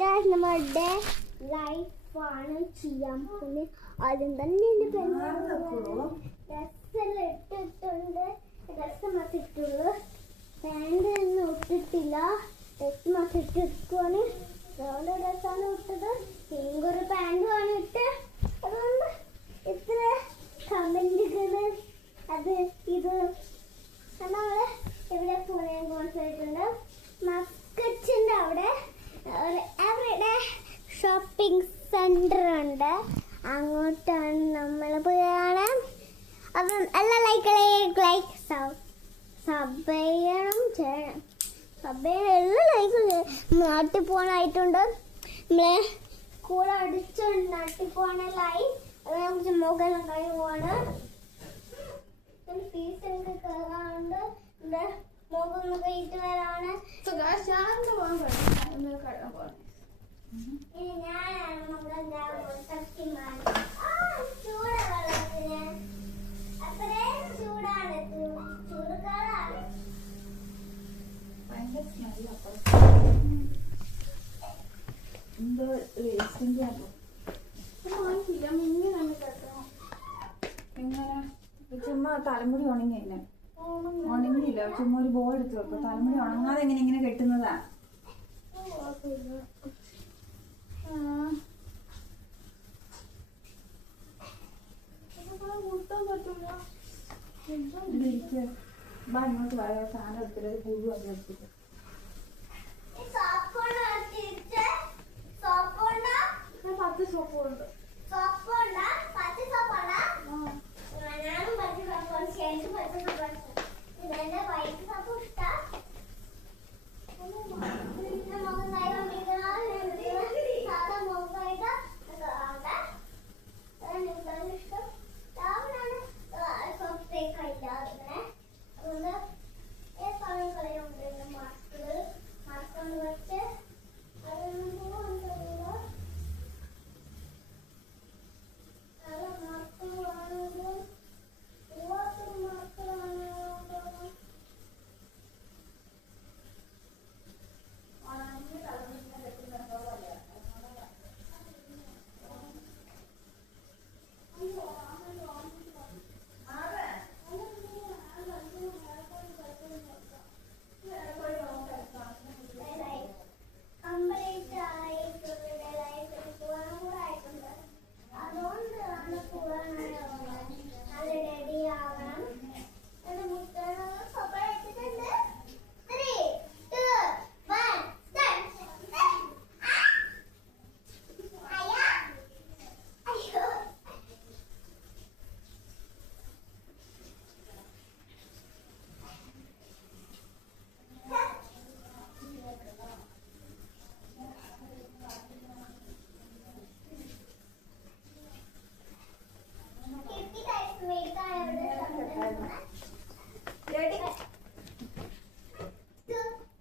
നമ്മളുടെ ലൈഫാണ് ചെയ്യാൻ പോകുന്നത്. ആദ്യം തന്നെ ഡ്രസ്സെല്ലാം ഇട്ടിട്ടുണ്ട്. ഡ്രസ്സ് മാറ്റിട്ടുള്ളൂ, പാൻറ് ഒന്നും ഇട്ടിട്ടില്ല. ഡ്രസ്സ് മാറ്റിട്ടിരിക്കുവാണ്. അതുകൊണ്ട് ഡ്രസ്സാണ് ഇട്ടത്. പിങ്കൊരു പാൻറ്റുമാണ് ഇട്ട്. അതുകൊണ്ട് ഇത്ര കമന്റുകൾ അത് ഇത് നമ്മള് ഇവിടെ പോകാൻ പോയിട്ടുണ്ട്. മസ്കറ്റിന്റെ അവിടെ അവരുടെ ഷോപ്പിംഗ് സെന്റർ ഉണ്ട്. അങ്ങോട്ടാണ് നമ്മൾ പോയാണ്. അപ്പം എല്ലാ ലൈക്ക് സബ് ചെയ്യണം, എല്ലാ ലൈക്കും നാട്ടിൽ പോകാനായിട്ടുണ്ട്. നമ്മളെ കൂടെ അടിച്ച് നാട്ടിൽ പോകാനായി. അത് നമുക്ക് മുകളിലും കഴിഞ്ഞ് പോവാണ്. ഫീസ് എനിക്ക് കയറാറുണ്ട്. ഇവിടെ മുഖം കഴിയിട്ട് വരാണ്. ഞാനാണ് മുഖം സത്യമാണ്. ചൂട് വെള്ളത്തിന് അത്രയും ചൂടാണ്. ചൂടുകാലാണ്. ചുമ്മാ തലമുടി ഉണങ്ങിയില്ല, ഉണങ്ങിയില്ല. ചുമ്മാ ഒരു ബോൾ എടുത്ത് വെക്കും. തലമുടി ഉണങ്ങാതെ ഇങ്ങനെ കെട്ടുന്നതാ. ഇങ്ങോട്ട് വരാ. സാധനം എടുത്തിട്ട് പുഴു വന്ന് എടുത്തിട്ട് പത്ത് സോപ്പുണ്ട്.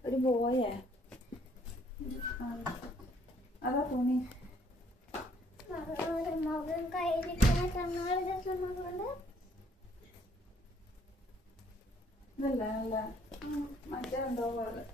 ഒരു ബോയേ അതാ തോന്നി. ഇതല്ല നല്ല മറ്റേ എന്തോ പോലെ.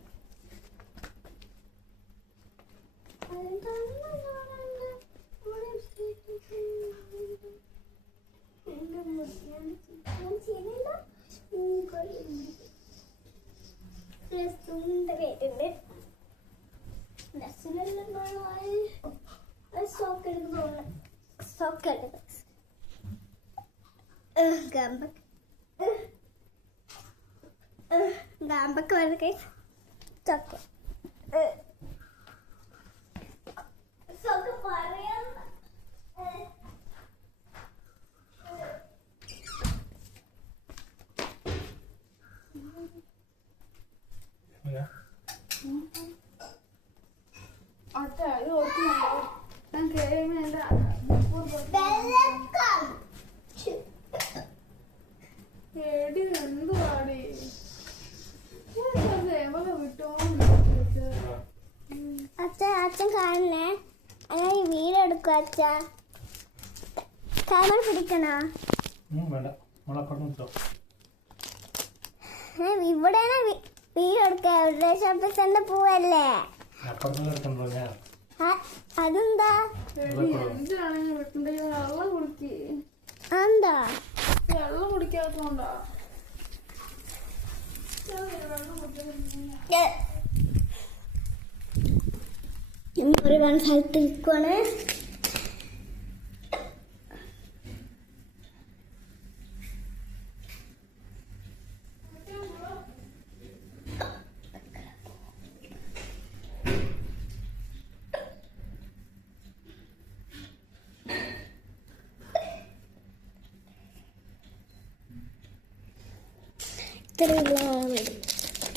ഗാമ്പൊക്കെ വന്ന് കഴിച്ച് ചക്ക പറയാം. അച്ഛൻ കാണണേ. അങ്ങനെ വീഡിയോ എടുക്കും. അച്ഛ ക്യാമറ പിടിക്കണോ? ഇവിടെയാണ് വീഡിയോ എടുക്ക. ഷോപ്പിൽ തന്നെ പോവല്ലേ? ആ ഒരുപാട് സ്ഥലത്ത് നിൽക്കുവാണ്.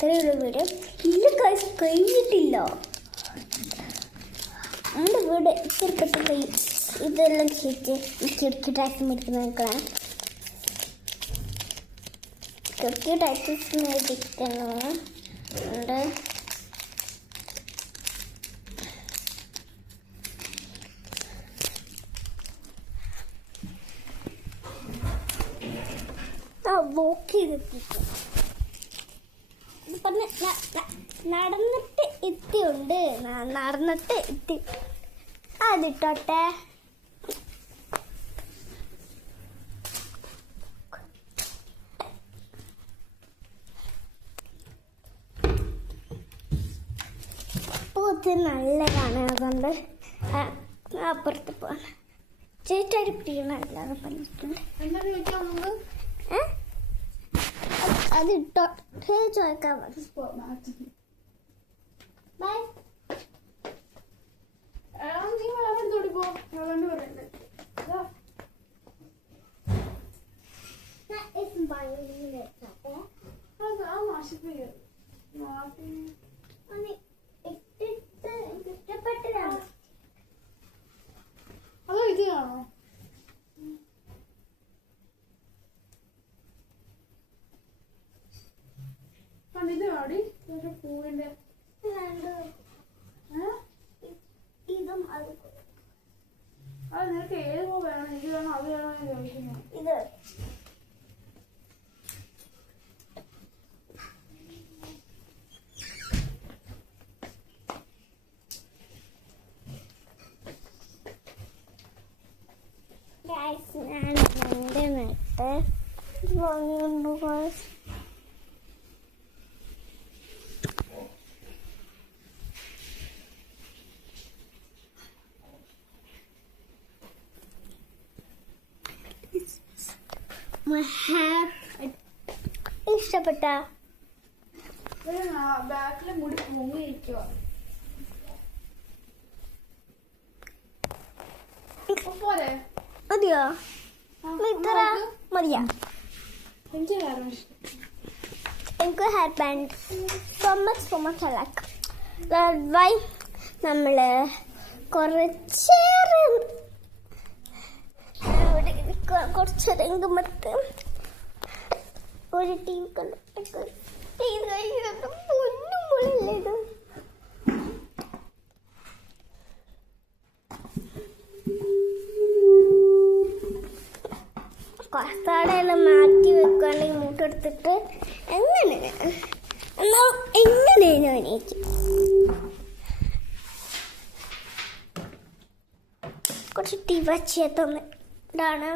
ഇത്രയുള്ള വീട് ഇല്ല, കഴിഞ്ഞിട്ടില്ല. നമ്മുടെ വീട് ഇത്തിരി പെട്ടെന്ന് ഇതെല്ലാം ചേച്ചി കിടക്കി ടാക്സി മേടിക്കുന്ന നോക്കണം. കിടക്കി ടാക്സി മേടിക്കുന്നുണ്ട്. വോക്ക് ചെയ്തെത്തിക്കും. പറഞ്ഞ നടന്നിട്ട് എത്തിയുണ്ട്. നടന്നിട്ട് എത്തി. അതിട്ടോട്ടെ. പൂത്ത് നല്ല കാണുന്നതുകൊണ്ട് അപ്പുറത്ത് പോകാൻ ചേട്ടായി പിടിക്കണല്ലാതെ പറഞ്ഞിട്ടുണ്ട്. അത് ഇട്ടോട്ട് ചോദിക്കാൻ ബൈ. ഇഷ്ടപ്പെട്ടതാണ്. അതോ ഇത് കാണോ? ഇത് കാടി പൂവിന്റെ ഇതും അത് നിനക്ക് ഏത് പൂ വേണം? ഇത് വേണോ അത് വേണോ എന്ന് ചോദിക്കുന്നത്. ഇത് ഞാൻ എൻ്റെ നട്ട് വാങ്ങിയുണ്ട്. ഇഷ്ടപ്പെട്ട ബാക്കിലെ മുടി മുങ്ങിയിരിക്കുക. പോരെ മതിയോ? ഇത്ര മതിയാ? എനിക്ക് കാരണം എനിക്ക് hair band so much I like. Why നമ്മള് കുറച്ചേരം മറ്റ് ഒരു ടീം കണ്ടിട്ട് പൊന്നും മുള്ളിടും. കുറച്ചാടെല്ലാം മാറ്റി വെക്കുകയാണെങ്കിൽ മൂട്ടെടുത്തിട്ട് എങ്ങനെയാണ് എനിക്ക് കുറച്ച് ടീ വച്ചിയതൊന്ന് ഇതാണ്.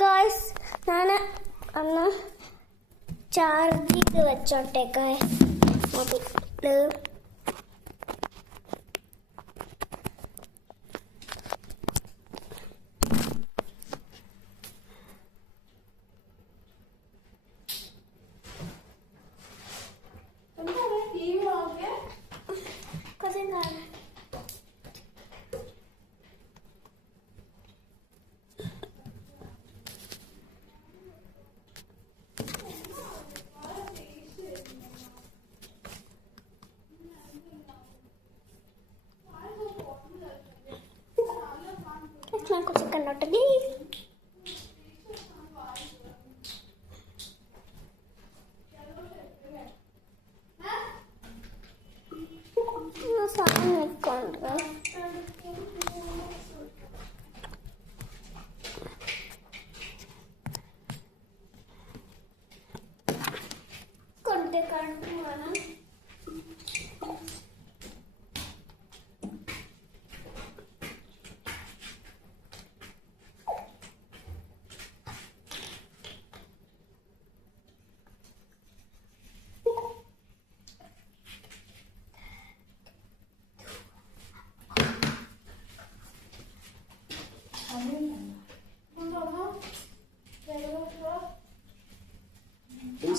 ഗായ്സ് ഞാൻ ഒന്ന് ചാർജ് ചെയ്ത് വെച്ചോട്ടെ mobile.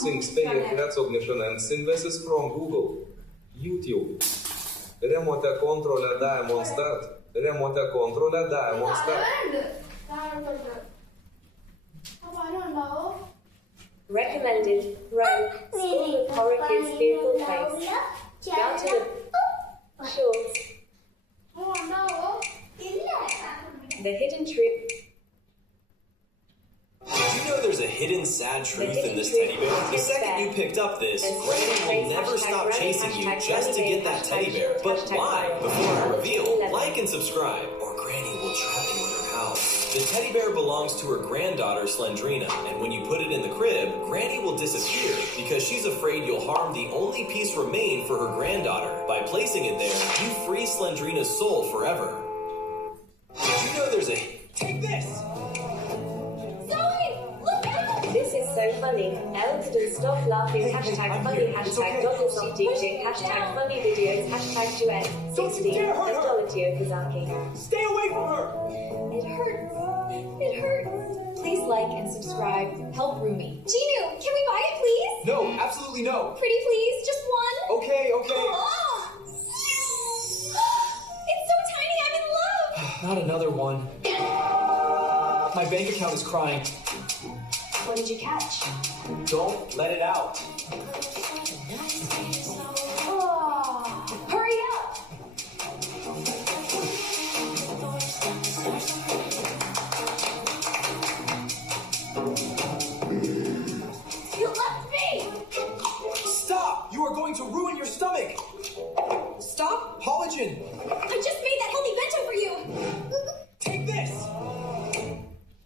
Using stay recognition and synthesis from Google. YouTube. Remote control Diamond Start. Remote control Diamond Start. Recommended. Rome. School of Horror Kids Fearful Place. Down to the shorts. The Hidden Truth. Did you know there's a hidden sad truth in this teddy bear? The second you picked up this, Granny will never stop chasing you just to get that teddy bear. But why? Before I reveal, like and subscribe, or Granny will trap you in her house. The teddy bear belongs to her granddaughter, Slendrina, and when you put it in the crib, Granny will disappear because she's afraid you'll harm the only piece remained for her granddaughter. By placing it there, you free Slendrina's soul forever. Did you know there's a... Take this! This is so funny. Elton, stop laughing. Hashtag funny. Hashtag dollars off DJ. Hashtag funny videos. Hashtag duet. 60. Astrology Okazaki. Stay away from her! It hurts. It hurts. Please like and subscribe. Help Rumi. Ginu, can we buy it, please? No, absolutely no. Pretty please, just one. Okay. Oh. It's so tiny, I'm in love. Not another one. My bank account is crying. What did you catch? Don't let it out. Oh, hurry up. You left me. Stop! You are going to ruin your stomach. Stop, Polygen. I just made that healthy bento for you. Take this.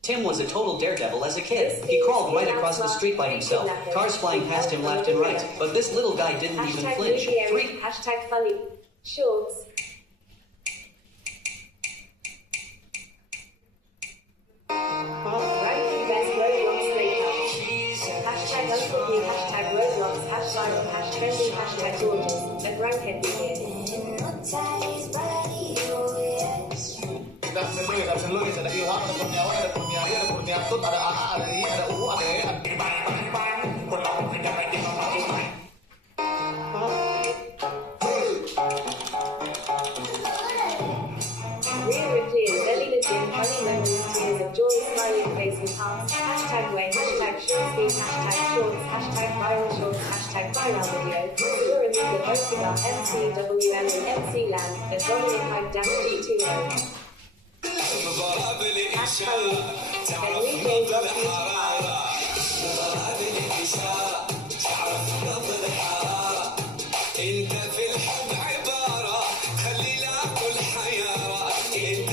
Tim was a total daredevil as a kid. He crawled right across the street by himself. Cars flying past him left and right. But this little guy didn't even flinch. Hashtag funny. Shorts. Ranking best Roblox makeup. Hashtag unforgive. Hashtag Roblox. Hashtag trendy. Hashtag gorgeous. And ranked begin. Ada Luis, ada Ilham, ada Kurniawan, ada Kurniawi, ada Kurniatut, ada AA, ada I, ada U, ada E, ada Real Ripley and Ellie Legend, funny memories, tears of joy, smiling face and hearts. Hashtag way, hashtag short speed, hashtag shorts, hashtag viral shorts, hashtag viral video. Laura Meager, hosting our MCWM and MC Land, and Dominic Hyde down G2O. Hashtag Enrique Rock انت في الحب عبارة خلي لعبه الحيارة انت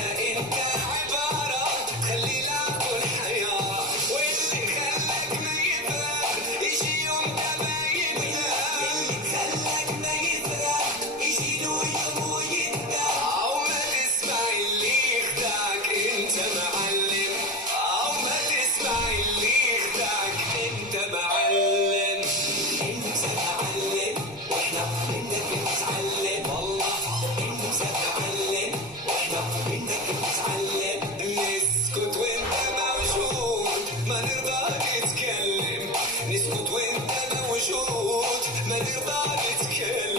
عبارة خلي لعبه الحيارة واللي خلك ما يفرق يجي يوم ما يفرق اللي خلك ما يفرق يجي له يوم ويندم او ما تسمع اللي يخدعك انت معلم او ما تسمع اللي يخدعك انت معلم انت معلم واحنا منك بنتعلم والله انت معلم واحنا منك بنتعلم نسكت وانت موجود ما نرضى نتكلم نسكت وانت موجود ما نرضى نتكلم